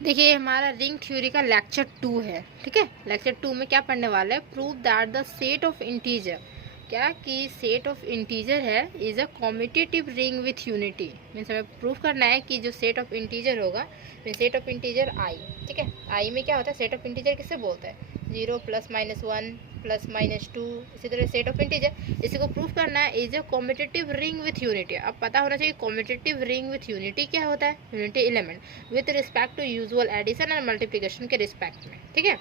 देखिए हमारा ring theory का लेक्चर 2 है, ठीक है। लेक्चर 2 में क्या पढ़ने वाला है, prove that the set of integer, क्या कि सेट ऑफ इंटीजर है is a commutative ring with unity. Means हमें प्रूव करना है कि जो सेट ऑफ इंटीजर होगा, सेट ऑफ इंटीजर आई, ठीक है। आई में क्या होता है, सेट ऑफ इंटीजर किससे बोलता है, 0 +-1 +-2, इसी तरह सेट ऑफ इंटीजर। इसी को प्रूफ करना है is a commutative ring with unity. अब पता होना चाहिए कॉम्यूटेटिव रिंग विथ यूनिटी क्या होता है, unity element with respect to usual addition and multiplication के रिस्पेक्ट में, ठीक है।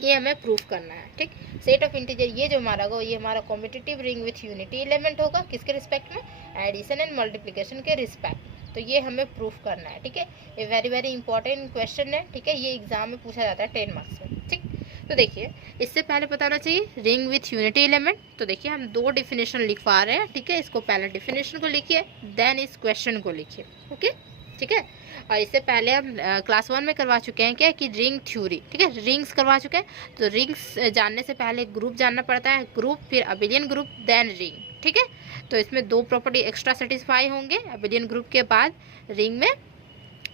ये हमें प्रूफ करना है, ठीक। सेट ऑफ इंटीजर ये जो हमारा होगा, ये हमारा competitive ring with unity element होगा, किसके रिस्पेक्ट में, एडिशन एंड मल्टीप्लिकेशन के रिस्पेक्ट। तो ये हमें प्रूफ करना है, ठीक है। ये वेरी वेरी इंपॉर्टेंट क्वेश्चन है, ठीक है। ये एग्जाम में पूछा जाता है 10 मार्क्स में, ठीक। तो देखिए इससे पहले पता होना चाहिए रिंग विथ यूनिटी एलिमेंट। तो देखिए हम दो डिफिनेशन लिखवा रहे हैं, ठीक है। इसको पहले डिफिनेशन को लिखिए, देन इस क्वेश्चन को लिखिए, ओके, ठीक है। और इससे पहले हम क्लास 1 में करवा चुके हैं क्या कि रिंग थ्योरी, ठीक है, रिंग्स करवा चुके हैं। तो रिंग्स जानने से पहले ग्रुप जानना पड़ता है, ग्रुप फिर अबिलियन ग्रुप देन रिंग, ठीक है। तो इसमें दो प्रॉपर्टी एक्स्ट्रा सेटिस्फाई होंगे अबिलियन ग्रुप के बाद रिंग में,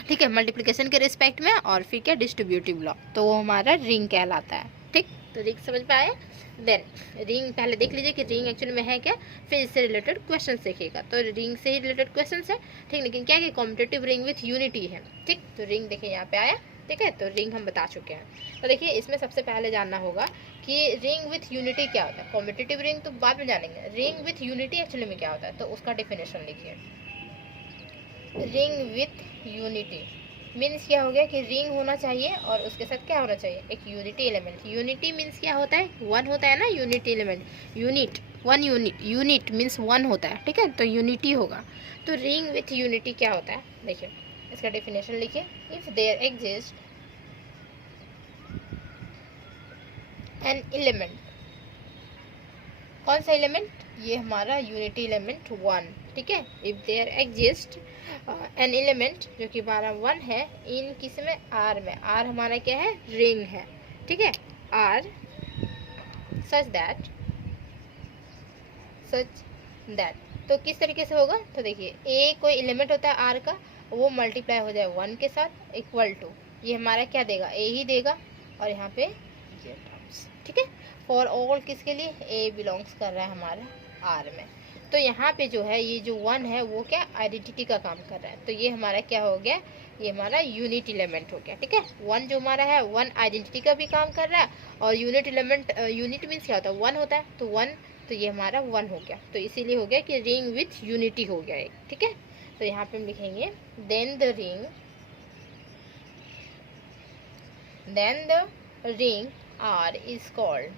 ठीक है, मल्टीप्लिकेशन के रिस्पेक्ट में, और फिर क्या डिस्ट्रीब्यूटिव लॉ, तो वो हमारा रिंग कहलाता है, ठीक। तो रिंग समझ में आया। देन रिंग पहले देख लीजिए कि रिंग एक्चुअली में है क्या, फिर इससे रिलेटेड क्वेश्चन देखिएगा। तो रिंग से ही रिलेटेड क्वेश्चन है, ठीक। लेकिन क्या है, कॉम्पिटेटिव रिंग विथ यूनिटी है, ठीक। तो रिंग देखिए यहाँ पे आया, ठीक है। तो रिंग हम बता चुके हैं। तो देखिए इसमें सबसे पहले जानना होगा कि रिंग विथ यूनिटी क्या होता है। कॉम्पिटेटिव रिंग तो बाद में जानेंगे, रिंग विथ यूनिटी एक्चुअली में क्या होता है, तो उसका डिफिनेशन लिखिए। रिंग विथ यूनिटी मीन्स क्या हो गया कि रिंग होना चाहिए और उसके साथ क्या होना चाहिए, एक यूनिटी एलिमेंट। यूनिटी मीन्स क्या होता है, वन होता है ना, unity element, unit, one unit, unit means one होता है, ठीक है। तो यूनिटी होगा। तो रिंग विथ यूनिटी क्या होता है, देखिए इसका डेफिनेशन लिखिए। If there exist an element, कौन सा एलिमेंट, ये हमारा यूनिटी एलिमेंट 1, ठीक है। If there exist an element जो कि हमारा 1 है, इन किस में, आर में, आर हमारा क्या है, रिंग है, ठीक है। आर सच दैट, तो किस तरीके से होगा, तो देखिए ए कोई एलिमेंट होता है आर का, वो मल्टीप्लाई हो जाए 1 के साथ इक्वल टू, ये हमारा क्या देगा, ए ही देगा, और यहाँ पे ये टर्म्स, ठीक है। फॉर ऑल किसके लिए, ए बिलोंग्स कर रहा है हमारा आर में। तो यहाँ पे जो है ये जो 1 है वो क्या आइडेंटिटी का काम कर रहा है। तो ये हमारा क्या हो गया, ये हमारा यूनिट एलिमेंट हो गया, ठीक है। 1 जो हमारा है 1 आइडेंटिटी का भी काम कर रहा है, और यूनिट एलिमेंट, यूनिट मीन्स क्या होता है, 1 होता है, तो 1, तो ये हमारा 1 हो गया। तो इसीलिए हो गया कि रिंग विथ यूनिटी हो गया एक, ठीक है। तो यहाँ पे हम लिखेंगे then the ring R is called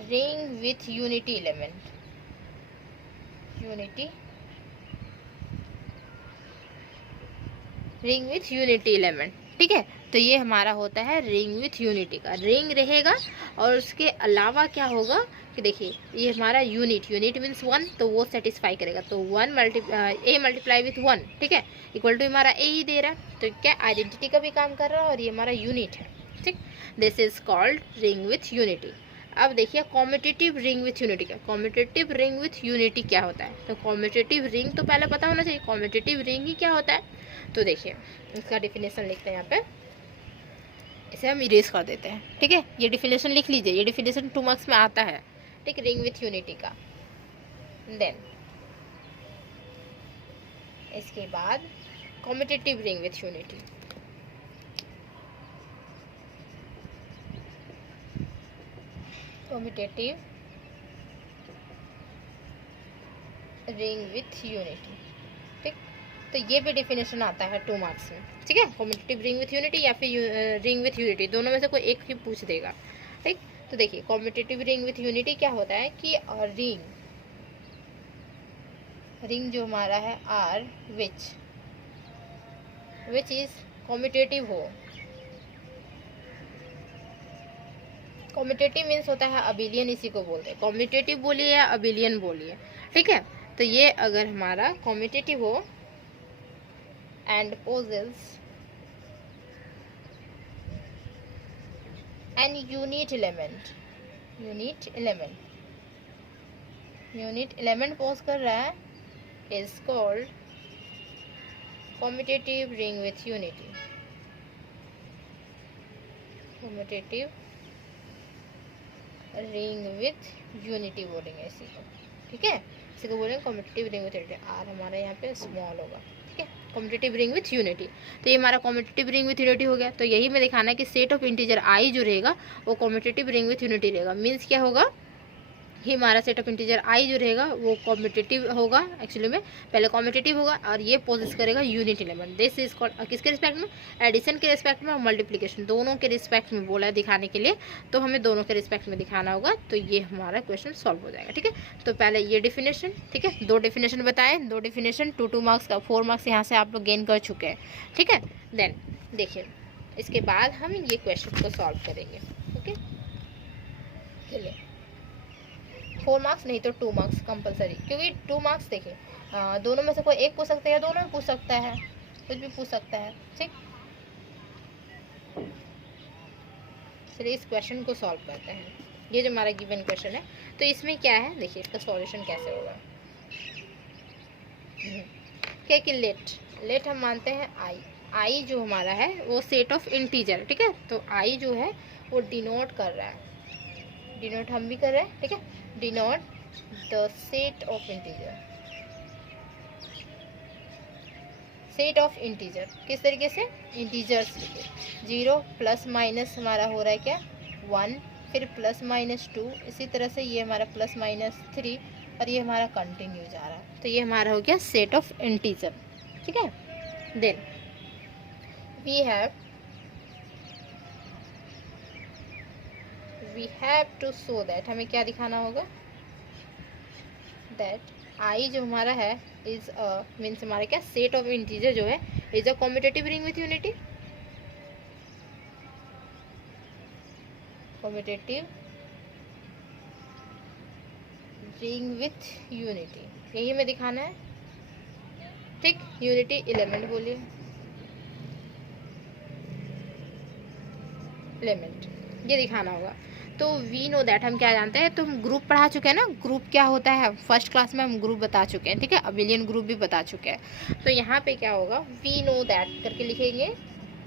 ring with unity element, ring with unity element, ठीक है। तो ये हमारा होता है रिंग विथ यूनिटी का, रिंग रहेगा और उसके अलावा क्या होगा कि देखिए ये हमारा यूनिट मीन्स 1, तो वो सेटिस्फाई करेगा। तो 1 ए मल्टीप्लाई विथ 1, ठीक है, इक्वल टू हमारा ए ही दे रहा है, तो क्या आइडेंटिटी का भी काम कर रहा है, और ये हमारा यूनिट है, ठीक। This is called ring with unity. अब देखिए कॉम्पिटिटिव रिंग विथ यूनिटी का, कॉम्पिटिटिव रिंग विथ यूनिटी क्या होता है, तो कॉम्पिटिटिव रिंग तो पहले पता होना चाहिए कॉम्पिटिटिव रिंग ही क्या होता है। तो देखिए इसका डिफिनेशन लिखते हैं यहाँ पे, इसे हम इरेज कर देते हैं, ठीक है। ये डिफिनेशन लिख लीजिए, ये डिफिनेशन 2 मार्क्स में आता है, ठीक, रिंग विथ यूनिटी का। देन इसके बाद competitive ring with unity, competitive ring with unity, ठीक। तो ये भी डिफिनेशन आता है 2 मार्क्स में, ठीक है। कॉम्पिटिटिव रिंग विथ यूनिटी या फिर रिंग विथ यूनिटी, दोनों में से कोई एक ही पूछ देगा, ठीक। तो देखिए कॉम्पिटिटिव रिंग विथ यूनिटी क्या होता है कि रिंग जो हमारा है आर विच इज कॉम्पिटिटिव हो, कॉम्पिटिटिव मीन्स होता है अबिलियन, इसी को बोलते हैं, कॉम्पिटिटिव बोलिए या अबिलियन बोलिए, ठीक है। तो ये अगर हमारा कॉम्पिटिटिव हो and possesses an unit element pose कर रहा है, is called competitive ring with unity, competitive ring with unity बोलेंगे इसी को, ठीक है, इसी को बोलेंगे कॉम्पिटिटिव रिंग विथ यूनिटी। आर हमारा यहाँ पे स्मॉल होगा, ठीक है, कॉम्पिटिटिव रिंग विथ यूनिटी। तो ये हमारा कॉम्पिटिटिव रिंग विथ यूनिटी हो गया। तो यही में दिखाना है कि सेट ऑफ इंटीजर आई जो रहेगा वो कॉम्पिटिटिव रिंग विथ यूनिटी रहेगा। मीन्स क्या होगा, ये हमारा सेट ऑफ इंटीजर आई जो रहेगा वो कॉम्पिटिटिव होगा, एक्चुअली में पहले कॉम्पिटिटिव होगा और ये पोजेस करेगा unit element. This is called, किसके रिस्पेक्ट में, एडिशन के रिस्पेक्ट में और मल्टीप्लिकेशन दोनों के रिस्पेक्ट में बोला है दिखाने के लिए, तो हमें दोनों के रिस्पेक्ट में दिखाना होगा। तो ये हमारा क्वेश्चन सॉल्व हो जाएगा, ठीक है। तो पहले ये डिफिनेशन, ठीक है, 2 डिफिनेशन बताएं, 2 डिफिनेशन 2 मार्क्स का 4 मार्क्स यहाँ से आप लोग गेन कर चुके हैं, ठीक है। देन देखिए इसके बाद हम ये क्वेश्चन को सॉल्व करेंगे, ओके। चलिए 4 मार्क्स नहीं तो 2 मार्क्स कंपलसरी, क्योंकि 2 मार्क्स देखिए दोनों में से कोई एक पूछ सकता है या दोनों में पूछ सकता है, कुछ भी पूछ सकता है, ठीक। चलिए इस क्वेश्चन को सॉल्व करते हैं। ये जो हमारा गिवन क्वेश्चन है, तो इसमें क्या है देखिए, इसका सॉल्यूशन कैसे होगा। क्या कि लेट हम मानते हैं आई जो हमारा है वो सेट ऑफ इंटीजर, ठीक है। तो आई जो है वो डिनोट कर रहा है, डिनोट हम भी कर रहे हैं, ठीक है, denote the set of integer, set of integer किस तरीके से, इंटीजर्स लिखे 0 प्लस माइनस हमारा हो रहा है क्या 1, फिर प्लस माइनस 2, इसी तरह से ये हमारा प्लस माइनस 3 और ये हमारा कंटिन्यू जा रहा है। तो ये हमारा हो गया सेट ऑफ इंटीजर, ठीक है। Then we have to show that, हमें क्या दिखाना होगा, दैट आई जो हमारा है इज मीन्स हमारा क्या सेट ऑफ इंटीजर जो है is a competitive ring with unity, competitive ring with unity, यही हमें दिखाना है, ठीक। यूनिटी एलिमेंट बोलिए, एलिमेंट ये दिखाना होगा। तो वी नो दैट हम क्या जानते हैं, तो हम ग्रुप पढ़ा चुके हैं ना, ग्रुप क्या होता है फर्स्ट क्लास में हम ग्रुप बता चुके हैं, ठीक है, अबिलियन ग्रुप भी बता चुके हैं। तो यहाँ पे क्या होगा, वी नो दैट करके लिखेंगे,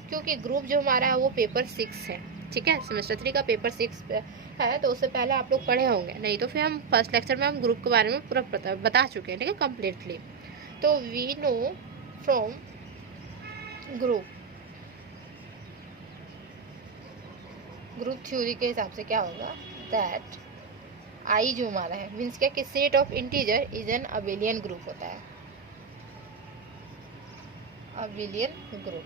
क्योंकि ग्रुप जो हमारा है वो पेपर 6 है, ठीक है, सेमेस्टर 3 का पेपर 6 है, तो उससे पहले आप लोग पढ़े होंगे, नहीं तो फिर हम फर्स्ट लेक्चर में हम ग्रुप के बारे में पूरा बता चुके हैं, ठीक है, कम्प्लीटली। तो we know from group theory के हिसाब से क्या होगा, दैट आई जो हमारा है मीन्स क्या कि set of integer is N abelian group होता है, abelian group,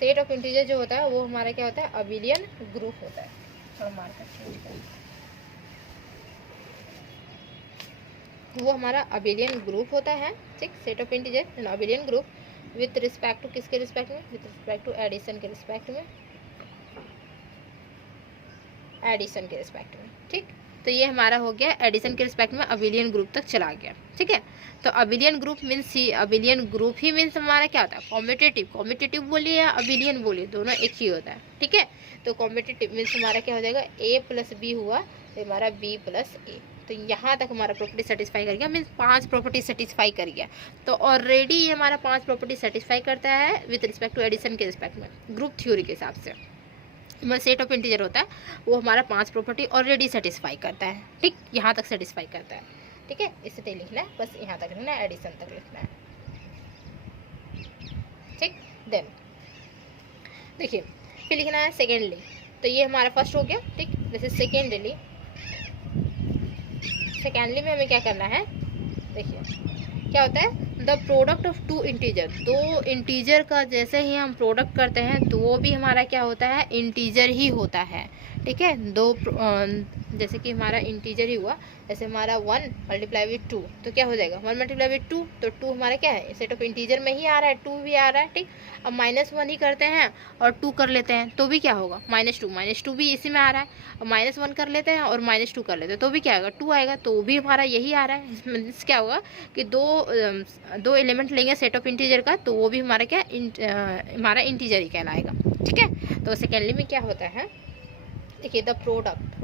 set of integer जो होता है वो हमारा क्या होता है, अबिलियन ग्रुप होता है। थोड़ा मार्कर चेंज करें, वो हमारा अबिलियन ग्रुप होता है, ठीक, set of integer an abelian group with respect to किसके रिस्पेक्ट में, विथ रिस्पेक्ट टू एडिशन के रिस्पेक्ट में, एडिशन के रिस्पेक्ट में, ठीक। तो ये हमारा हो गया एडिशन के रिस्पेक्ट में अबिलियन ग्रुप तक चला गया, ठीक है। तो abelian group means abelian group ही मीन्स हमारा क्या होता है, कॉम्पिटिटिव, कॉम्पिटिटिव बोलिए या अबिलियन बोलिए दोनों एक ही होता है, ठीक है। तो कॉम्पिटिटिव मीन्स हमारा क्या हो जाएगा, ए प्लस बी हुआ तो हमारा बी प्लस ए, तो यहाँ तक हमारा प्रॉपर्टी सेटिस्फाई कर गया, मीन्स 5 प्रॉपर्टी सेटिस्फाई कर गया। तो ऑलरेडी ये हमारा 5 प्रॉपर्टी सेटिस्फाई करता है विथ रिस्पेक्ट टू एडिशन के रिस्पेक्ट में, ग्रुप थ्योरी के हिसाब से हमारा सेट ऑफ इंटीजर होता है वो हमारा 5 प्रॉपर्टी ऑलरेडी सेटिस्फाई करता है, ठीक, यहाँ तक सेटिस्फाई करता है, ठीक है। इसे नहीं लिखना है, बस यहाँ तक लिखना है, एडिशन तक लिखना है, ठीक। देन देखिए फिर लिखना है सेकेंडली, तो ये हमारा फर्स्ट हो गया, ठीक। जैसे सेकेंडली में हमें क्या करना है, देखिए क्या होता है, the product of 2 integer, 2 integer का जैसे ही हम प्रोडक्ट करते हैं तो वो भी हमारा क्या होता है, इंटीजर ही होता है, ठीक है। जैसे कि हमारा इंटीजर ही हुआ, जैसे हमारा 1 मल्टीप्लाई विथ 2 तो क्या हो जाएगा 1 मल्टीप्लाई विथ 2, तो 2 हमारा क्या है, सेट ऑफ इंटीजर में ही आ रहा है, 2 भी आ रहा है, ठीक। अब -1 ही करते हैं और 2 कर लेते हैं तो भी क्या होगा, -2 भी इसी में आ रहा है, और -1 कर लेते हैं और -2 कर लेते हैं तो भी क्या आएगा, 2 आएगा, तो भी हमारा यही आ रहा है। मीन्स क्या होगा कि दो एलिमेंट लेंगे सेट ऑफ इंटीजर का तो वो भी हमारा क्या हमारा इंटीजर ही कहलाएगा, ठीक है। तो सेकेंडली में क्या होता है, देखिए the product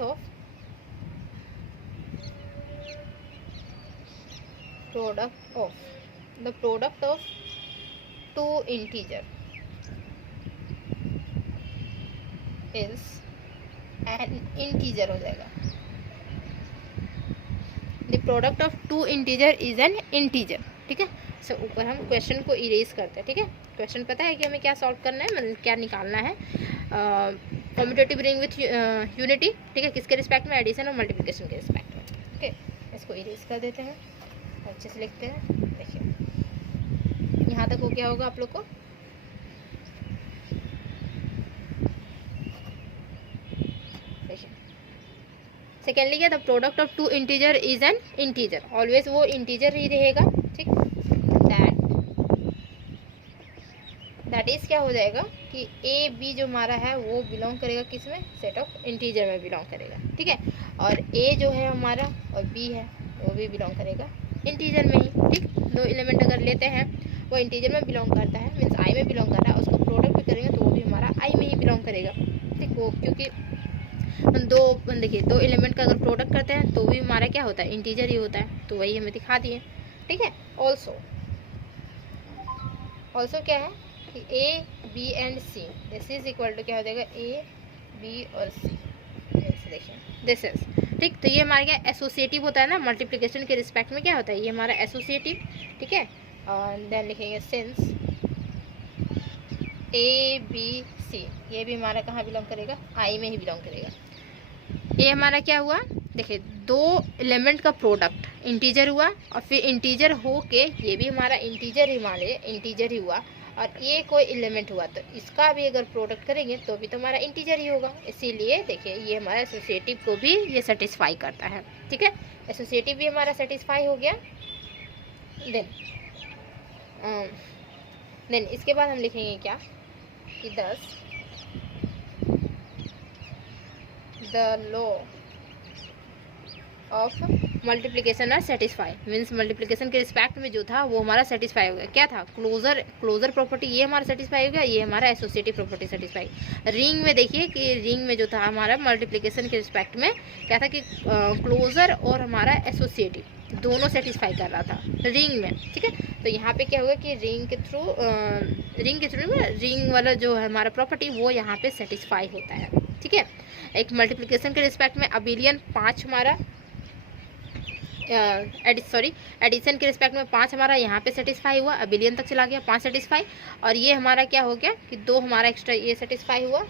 of product of two integer is an integer हो जाएगा। The product of two integer is an integer, ठीक है। सो ऊपर हम क्वेश्चन को इरेज करते हैं, ठीक है। क्वेश्चन पता है कि हमें क्या सॉल्व करना है, मतलब क्या निकालना है। कम्यूटेटिव रिंग विथ यूनिटी, ठीक है, किसके रिस्पेक्ट में, एडिशन और मल्टीप्लिकेशन के रिस्पेक्ट में, ठीक है। इसको इरेज कर देते हैं, अच्छे से लिखते हैं। देखिए यहाँ तक हो गया होगा आप लोग को। सेकेंडली क्या, the product of two integer is an integer, always वो इंटीजर ही रहेगा, ठीक। दैट इज क्या हो जाएगा कि ए बी जो हमारा है वो बिलोंग करेगा किस में, सेट ऑफ इंटीजर में बिलोंग करेगा, ठीक है। और ए जो है हमारा और बी है वो भी बिलोंग करेगा इंटीजर में ही, ठीक। दो एलिमेंट अगर लेते हैं वो इंटीजर में बिलोंग करता है, मीन्स आई में बिलोंग कर रहा है, उसको प्रोडक्ट भी करेंगे तो वो भी हमारा आई में ही बिलोंग करेगा, ठीक। वो क्योंकि देखिए दो एलिमेंट का अगर प्रोडक्ट करते हैं तो भी हमारा क्या होता है, इंटीजर ही होता है, तो वही हमें दिखा दिए, ठीक है। ऑल्सो क्या है कि A B and C this is equal to क्या हो जाएगा, ए बी और सी, देखिए दिस इज, ठीक। तो ये हमारे क्या एसोसिएटिव होता है ना, मल्टीप्लिकेशन के रिस्पेक्ट में क्या होता है, ये हमारा एसोसिएटिव, ठीक है। और देन लिखेंगे सिंस ए बी सी, ये भी हमारा कहाँ बिलोंग करेगा, आई में ही बिलोंग करेगा। ये हमारा क्या हुआ, देखिए दो एलिमेंट का प्रोडक्ट इंटीजर हुआ और फिर इंटीजर हो के ये भी हमारा इंटीजर ही, मान लीजिए इंटीजर ही हुआ, और ये कोई एलिमेंट हुआ तो इसका भी अगर प्रोडक्ट करेंगे तो भी तो हमारा इंटीजर ही होगा। इसीलिए देखिए ये हमारा एसोसिएटिव को भी ये सेटिस्फाई करता है, ठीक है। एसोसिएटिव भी हमारा सेटिस्फाई हो गया। देन इसके बाद हम लिखेंगे क्या कि thus the law of multiplication are satisfy, means multiplication के रिस्पेक्ट में जो था वो हमारा सेटिस्फाई हो गया। क्या था, क्लोजर प्रॉपर्टी ये हमारा सेटिस्फाई हो गया, ये हमारा एसोसिएटिव प्रॉपर्टी सेटिस्फाई। रिंग में देखिए कि रिंग में जो था हमारा मल्टीप्लिकेशन के रिस्पेक्ट में क्या था कि क्लोजर और हमारा एसोसिएटिव दोनों सेटिस्फाई कर रहा था रिंग में, ठीक है। तो यहाँ पे क्या होगा कि रिंग के थ्रू रिंग वाला जो है हमारा प्रॉपर्टी वो यहाँ पे सेटिस्फाई होता है, ठीक है। एक मल्टीप्लिकेशन के रिस्पेक्ट में अबिलियन 5 हमारा एडिशन के रिस्पेक्ट में 5 हमारा यहाँ पे सेटिस्फाई हुआ, अबिलियन तक चला गया 5 सेटिस्फाई, और ये हमारा क्या हो गया कि 2 हमारा एक्स्ट्रा ये सेटिस्फाई हुआ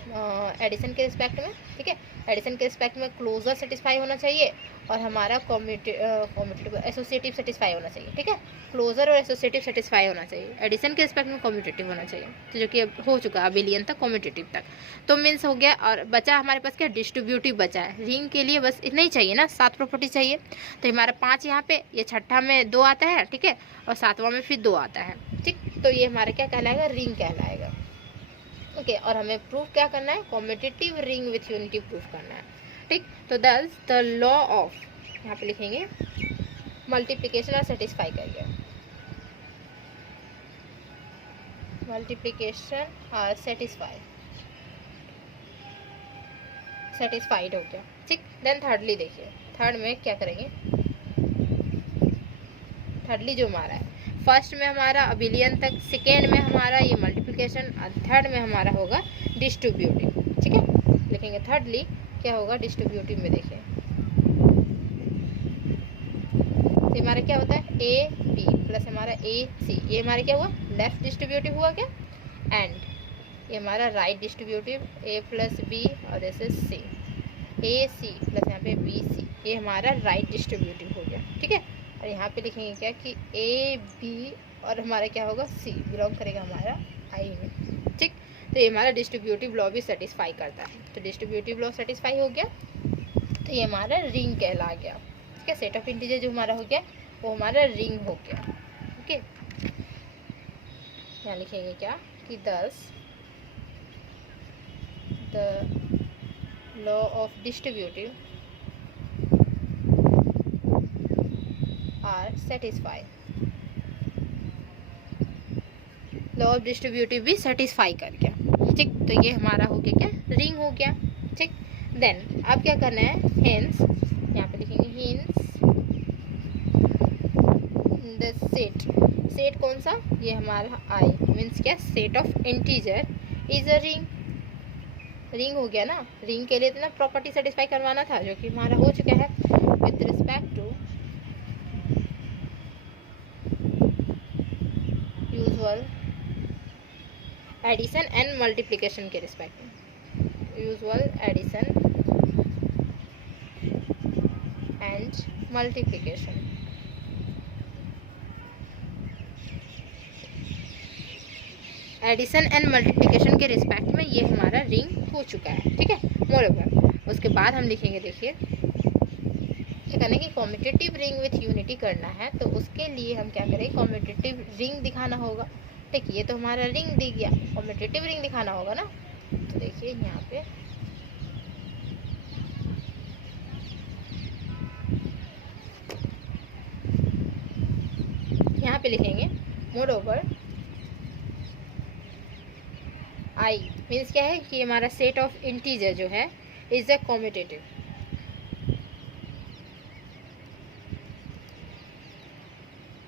एडिशन के रिस्पेक्ट में, ठीक है। एडिशन के रिस्पेक्ट में क्लोजर सेटिस्फाई होना चाहिए और हमारा कम्यूटेटिव एसोसिएटिव सेटिस्फाई होना चाहिए, ठीक है। क्लोजर और एसोसिएटिव सेटिस्फाई होना चाहिए, एडिशन के रिस्पेक्ट में कम्यूटेटिव होना चाहिए, तो जो कि हो चुका अबिलियन तक कम्यूटेटिव तक, तो मीन्स हो गया। और बचा हमारे पास क्या, डिस्ट्रीब्यूटिव बचा है। रिंग के लिए बस इतना ही चाहिए ना, 7 प्रॉपर्टी चाहिए, तो हमारा 5 यहाँ पे, ये छठा में 2 आता है, ठीक है, और 7वां में फिर 2 आता है, ठीक। तो ये हमारा क्या कहलाएगा, रिंग कहलाएगा, ओके। और हमें प्रूफ क्या करना है, commutative ring with unity proof करना है, ठीक। तो दस द लॉ ऑफ, यहाँ पे लिखेंगे मल्टीप्लिकेशन और सेटिस्फाई करिए, मल्टीप्लिकेशन और सेटिस्फाइड हो गया, ठीक। देन थर्डली देखिए, थर्ड में क्या करेंगे, थर्डली जो हमारा है, फर्स्ट में हमारा अबिलियन तक, सेकेंड में हमारा ये मल्टीप्लिकेशन, और थर्ड में हमारा होगा डिस्ट्रीब्यूटिव, ठीक है। लिखेंगे थर्डली क्या होगा, डिस्ट्रीब्यूटिव में देखिए तो हमारा क्या होता है, ए बी प्लस हमारा ए सी, ये हमारा क्या हुआ, लेफ्ट डिस्ट्रीब्यूटिव हुआ क्या, एंड ये हमारा right distributive, A plus B और this is C, A C plus यहाँ पे बी सी, ये हमारा राइट डिस्ट्रीब्यूटिव हो गया, ठीक है। और यहाँ पे लिखेंगे क्या कि ए बी और हमारा क्या होगा, सी बिलोंग करेगा हमारा आई में, ठीक। तो ये हमारा डिस्ट्रीब्यूटिव लॉ भी सेटिस्फाई करता है, तो डिस्ट्रीब्यूटिव लॉ सेटिस्फाई हो गया, तो ये हमारा रिंग कहला गया, ठीक है। सेट ऑफ इंटीजर जो हमारा हो गया वो हमारा रिंग हो गया, ओके। यहाँ लिखेंगे क्या कि thus the law of distributive are satisfy, law of distributive भी सेटिस्फाई कर गया, ठीक। तो ये हमारा हो गया क्या, रिंग हो गया, ठीक। देन अब क्या करना है, हेंस यहाँ पे लिखेंगे हेंस द सेट, सेट कौन सा, ये हमारा आई, मीन्स क्या, set of integer is a ring, ring हो गया ना। रिंग के लिए तो ना प्रॉपर्टी सेटिस्फाई करवाना था, जो कि हमारा हो चुका है with respect to usual addition and multiplication के रिस्पेक्ट में, usual addition and multiplication. Addition and multiplication के रिस्पेक्ट में ये हमारा रिंग हो चुका है, ठीक है। मोreover उसके बाद हम लिखेंगे, देखिए क्या करना है कि कॉम्यूटेटिव रिंग विथ यूनिटी करना है, तो उसके लिए हम क्या करें, कॉम्यूटेटिव रिंग दिखाना होगा। ठीक, ये तो हमारा रिंग दिख गया, कॉम्यूटेटिव रिंग दिखाना होगा ना। तो देखिए यहाँ पे लिखेंगे मोreover आई, मीन्स क्या है कि हमारा सेट ऑफ इंटीजर जो है इज अ कॉम्यूटेटिव,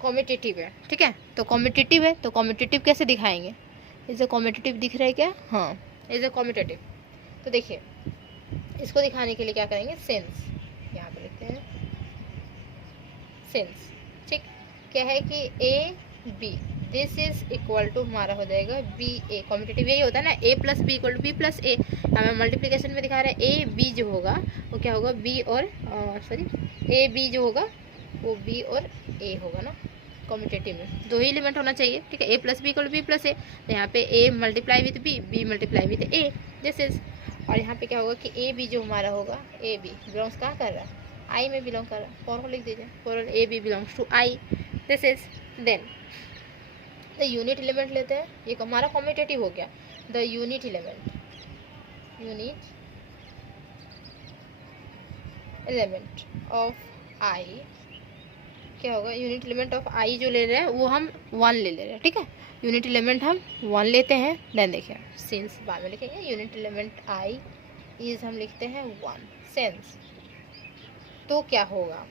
कॉम्यूटेटिव है, ठीक है। तो कॉम्यूटेटिव है, तो कॉम्यूटेटिव कैसे दिखाएंगे, इज अ कॉम्यूटेटिव दिख रहा है क्या, हाँ इज अ कॉम्यूटेटिव। तो देखिए इसको दिखाने के लिए क्या करेंगे, सेंस, यहाँ पे लिखते हैं सेंस, ठीक। क्या है कि A B this is equal to हमारा हो जाएगा बी ए, कॉम्यूटेटिव यही होता है ना, A plus B equal to B plus A. हमें मल्टीप्लिकेशन में दिखा रहा है ए बी जो होगा वो क्या होगा, बी और ए बी जो होगा वो बी और ए होगा ना। कॉम्यूटेटिव में दो ही एलिमेंट होना चाहिए, ठीक है, A plus B equal to B plus A. तो यहाँ पे A multiply with B, B multiply with A, this is. और यहाँ पे क्या होगा कि ए बी जो हमारा होगा, ए बी बिलोंग्स कहाँ कर रहा है, आई में बिलोंग कर रहा है, फॉर को लिख दीजिए, for A B belongs to I, this is. Then the unit element लेते हैं, ये हमारा कॉम्यूटेटिव हो गया। The unit element, unit element of I क्या होगा, यूनिट एलिमेंट ऑफ आई जो ले रहे हैं वो हम 1 ले रहे हैं, ठीक है। यूनिट एलिमेंट हम 1 लेते हैं। देन देखिए सिंस बाद में लिखेंगे, यूनिट एलिमेंट आई इज हम लिखते हैं 1 सेंस। तो क्या होगा,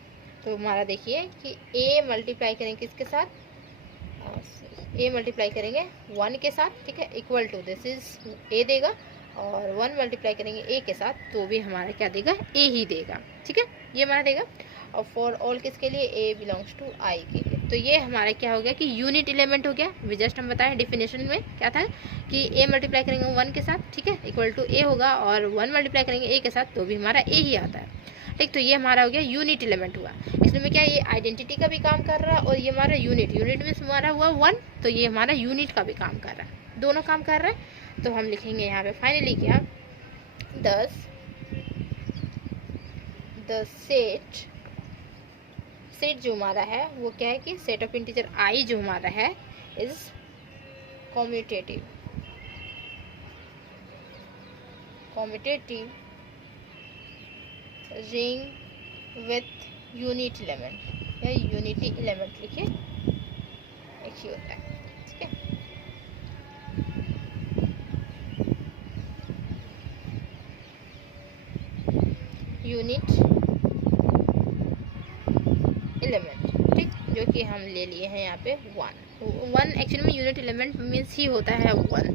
तो हमारा देखिए कि ए मल्टीप्लाई करेंगे किसके साथ, ए मल्टीप्लाई करेंगे 1 के साथ, ठीक है, equal to this is A देगा, और 1 मल्टीप्लाई करेंगे ए के साथ तो भी हमारा क्या देगा, ए ही देगा, ठीक है, ये हमारा देगा। और फॉर ऑल किसके लिए, ए बिलोंग्स टू आई के लिए। तो ये हमारा क्या हो गया कि यूनिट एलिमेंट हो गया। जस्ट हम बताएं डिफिनेशन में क्या था कि ए मल्टीप्लाई करेंगे 1 के साथ, ठीक है, इक्वल टू ए होगा, और 1 मल्टीप्लाई करेंगे ए के साथ तो भी हमारा ए ही आता है, ठीक। तो ये हमारा हो गया यूनिट एलिमेंट हुआ। इसमें क्या, ये आइडेंटिटी का भी काम कर रहा है और ये हमारा यूनिट में हमारा हुआ 1, तो ये हमारा यूनिट का भी काम कर रहा है, दोनों काम कर रहा है। तो हम लिखेंगे यहाँ पे फाइनली क्या, द सेट जो हमारा है वो क्या है कि सेट ऑफ इंटीजर आई जो हमारा है is commutative ring with unit element या यूनिटी एलिमेंट लिखिए, एक ही होता है, ठीक है। यूनिट एलिमेंट, ठीक, जो कि हम ले लिए हैं यहाँ पे 1 एक्चुअली में यूनिट एलिमेंट मीन्स ही होता है 1,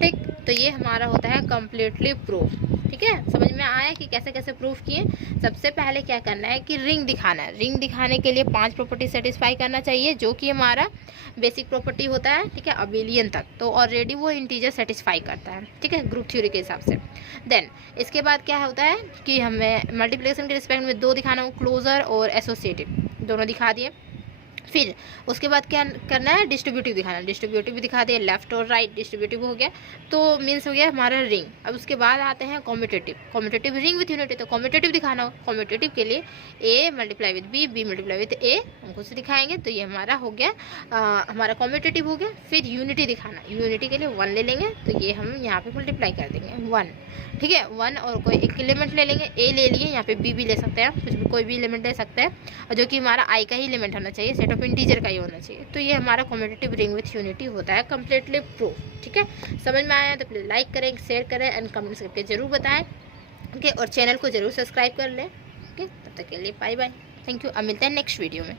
ठीक। तो ये हमारा होता है कम्प्लीटली प्रूफ, ठीक है। समझ में आया कि कैसे कैसे प्रूफ किए। सबसे पहले क्या करना है कि रिंग दिखाना है। रिंग दिखाने के लिए 5 प्रॉपर्टी सेटिस्फाई करना चाहिए, जो कि हमारा बेसिक प्रॉपर्टी होता है, ठीक है, अबिलियन तक। तो ऑलरेडी वो इंटीजर सेटिस्फाई करता है, ठीक है, ग्रुप थ्योरी के हिसाब से। देन इसके बाद क्या होता है कि हमें मल्टीप्लिकेशन के रिस्पेक्ट में 2 दिखाना हो, क्लोजर और एसोसिएटिव, दोनों दिखा दिए। फिर उसके बाद क्या करना है, डिस्ट्रीब्यूटिव दिखाना, डिस्ट्रीब्यूटिव भी दिखा दिया, लेफ्ट और राइट डिस्ट्रीब्यूटिव हो गया, तो मीन्स हो गया हमारा रिंग। अब उसके बाद आते हैं कॉम्यूटेटिव रिंग विथ यूनिटी, तो कॉम्यूटेटिव दिखाना हो, कॉम्यूटेटिव के लिए A multiply with B, B multiply with A हम खुद से दिखाएंगे, तो ये हमारा हो गया हमारा कॉम्यूटेटिव हो गया। फिर यूनिटी दिखाना, यूनिटी के लिए 1 ले लेंगे, तो ये हम यहाँ पे मल्टीप्लाई कर देंगे 1, ठीक है, 1 और कोई एक एलिमेंट ले लेंगे, ए ले लिए, यहाँ पे बी भी ले सकते हैं, कुछ भी कोई भी एलिमेंट ले सकते हैं, और जो कि हमारा आई का ही एलिमेंट होना चाहिए, सेट ऑफ इंटीजर का ही होना चाहिए। तो ये हमारा कॉम्यूटेटिव रिंग विथ यूनिटी होता है कंप्लीटली प्रूफ, ठीक है। समझ में आया तो प्लीज़ लाइक करें, शेयर करें एंड कमेंट्स करके जरूर बताएं, ओके, और चैनल को जरूर सब्सक्राइब कर लें, ओके। तब तक के लिए बाय बाय, थैंक यू। अब मिलते हैं नेक्स्ट वीडियो में।